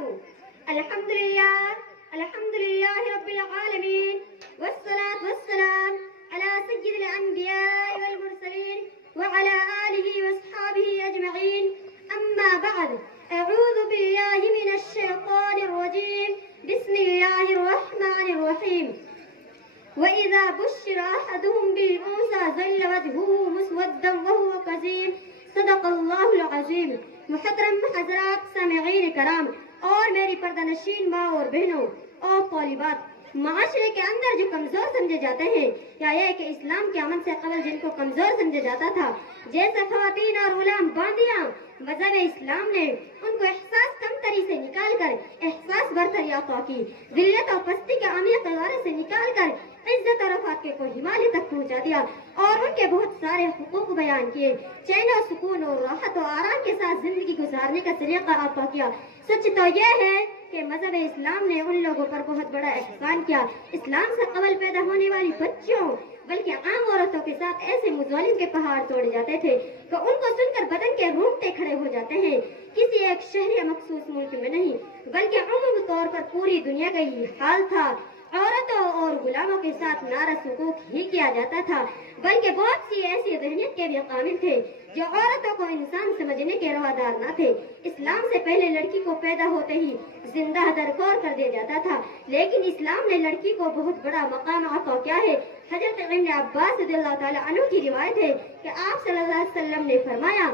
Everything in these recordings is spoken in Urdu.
وبركاته. الحمد لله رب العالمين، والصلاة والسلام على سيد الأنبياء والمرسلين وعلى آله وأصحابه أجمعين. أما بعد، أعوذ بالله من الشيطان الرجيم. بسم الله الرحمن الرحيم. وإذا بشر أحدهم بالأنثى ظل وجهه مسودا وهو كظيم. صدق اللہ العظیم. محترم حضرات سامعین کرام اور میری پردہ نشین ماں اور بہنوں اور طالبات، معاشرے کے اندر جو کمزور سمجھے جاتے ہیں یا یہ کہ اسلام کے عمل سے قبل جن کو کمزور سمجھا جاتا تھا، جیسے خواتین اور غلام باندیاں، مذہب اسلام نے ان کو احساس کمتری سے نکال کر احساس برتری عطا کی، ذلت اور پستی کے عمیق غارے سے نکال کر عزت اور رفعت کے کوہ ہمالیہ تک پہنچا دیا اور ان کے بہت سارے حقوق بیان کیے، چین و سکون اور راحت و آرام کے ساتھ زندگی گزارنے کا طریقہ عطا کیا۔ سچ تو یہ ہے کہ مذہب اسلام نے ان لوگوں پر بہت بڑا احسان کیا۔ اسلام سے قبل پیدا ہونے والی بچیوں بلکہ عام عورتوں کے ساتھ ایسے مظالم کے پہاڑ توڑے جاتے تھے کہ ان کو سن کر بدن کے رونگٹے کھڑے ہو جاتے ہیں۔ کسی ایک شہر یا مخصوص ملک میں نہیں بلکہ عمومی طور پر پوری دنیا کا یہ حال تھا۔ عورتوں اور غلاموں کے ساتھ نارس حقوق ہی کیا جاتا تھا، بلکہ بہت سی ایسی ذہنیت کے بھی قائل تھے جو عورتوں کو انسان سمجھنے کے روادار نہ تھے۔ اسلام سے پہلے لڑکی کو پیدا ہوتے ہی زندہ درکور کر دیا جاتا تھا، لیکن اسلام نے لڑکی کو بہت بڑا مقام عطا کیا ہے۔ حضرت ابن عباس رضی اللہ تعالیٰ عنہ کی روایت ہے کہ آپ صلی اللہ علیہ وسلم نے فرمایا،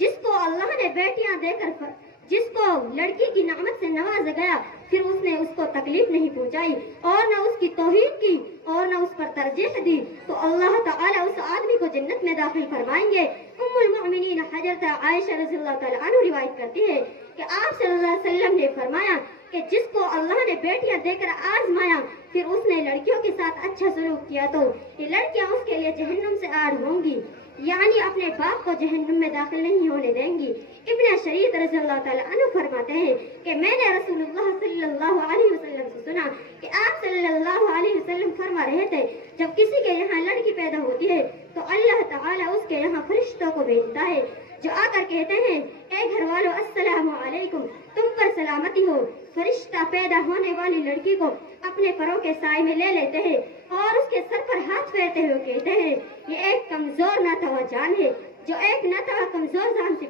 جس کو اللہ نے بیٹیاں دے کر جس کو لڑکی کی نعمت سے نوازا گیا پھر اس نے اس کو تکلیف نہیں پہنچائی اور نہ اس کی توہین کی اور نہ اس پر ترجیح دی تو اللہ تعالیٰ اس آدمی کو جنت میں داخل فرمائیں گے۔ ام المؤمنین حضرت عائشہ رضی اللہ تعالیٰ عنہ روایت کرتی ہے کہ آپ صلی اللہ علیہ وسلم نے فرمایا کہ جس کو اللہ نے بیٹیاں دے کر آزمایا پھر اس نے لڑکیوں کے ساتھ اچھا سلوک کیا تو یہ لڑکیاں اس کے لیے جہنم سے آڑ ہوں گی، یعنی اپنے باپ کو جہنم میں داخل نہیں ہونے دیں گی۔ ابن شریعت رضی اللہ تعالیٰ عنہ فرماتے ہیں کہ میں نے رسول اللہ صلی اللہ علیہ وسلم سے سنا کہ آپ صلی اللہ علیہ وسلم فرما رہے تھے، جب کسی کے یہاں لڑکی پیدا ہوتی ہے تو اللہ تعالیٰ اس کے یہاں فرشتوں کو بھیجتا ہے جو آ کر کہتے ہیں، اے گھر والوں السلام علیکم، تم پر سلامتی ہو۔ فرشتہ پیدا ہونے والی لڑکی کو اپنے پروں کے سائے میں لے لیتے ہیں اور اس کے سر پر ہاتھ پھیرتے ہوئے کہتے ہیں، یہ ایک کمزور ناتواں جان ہے جو ایک ناتواں کمزور جان سے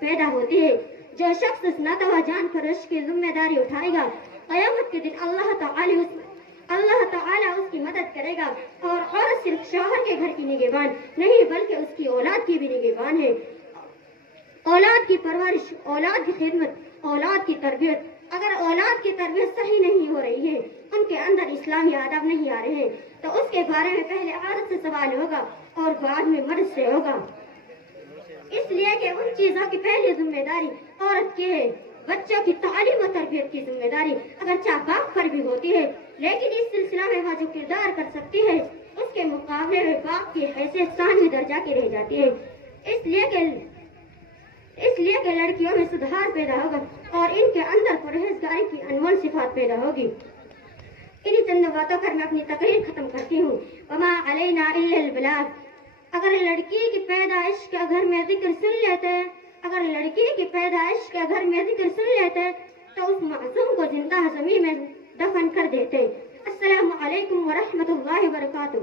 پیدا ہوتی ہے۔ جو شخص اس ناتواں جان پر رشک کی ذمہ داری اٹھائے گا قیامت کے دن اللہ تعالیٰ اس کی مدد کرے گا، اور عورت صرف شوہر کے گھر کی نگہبان نہیں بلکہ اس کی اولاد کی بھی نگہبان ہے۔ اولاد کی پرورش، اولاد کی خدمت، اولاد کی تربیت، اگر اولاد کی تربیت صحیح نہیں ہو رہی ہے، ان کے اندر اسلامی آداب نہیں آ رہے ہیں تو اس کے بارے میں پہلے عورت سے سوال ہوگا اور بعد میں مرد سے ہوگا، اس لیے کہ ان چیزوں کی پہلی ذمہ داری عورت کی ہے۔ بچوں کی تعلیم و تربیت کی ذمہ داری اگرچہ باپ پر بھی ہوتی ہے، لیکن اس سلسلہ میں وہ جو کردار کر سکتی ہے اس کے مقابلے میں باپ کی حیثیت ثانوی درجہ کی رہ جاتی ہے۔ اس لیے کہ لڑکیوں میں سدھار پیدا ہوگا اور ان کے اندر پرہیزگاری کی انمول صفات پیدا ہوگی۔ انہی چند باتوں پر میں اپنی تقریر ختم کرتی ہوں۔ وما علینا الا البلاغ۔ اگر لڑکی کی پیدائش کے گھر میں ذکر سن لیتے تو اس معصوم کو زندہ زمین میں دفن کر دیتے۔ السلام علیکم ورحمۃ اللہ وبرکاتہ۔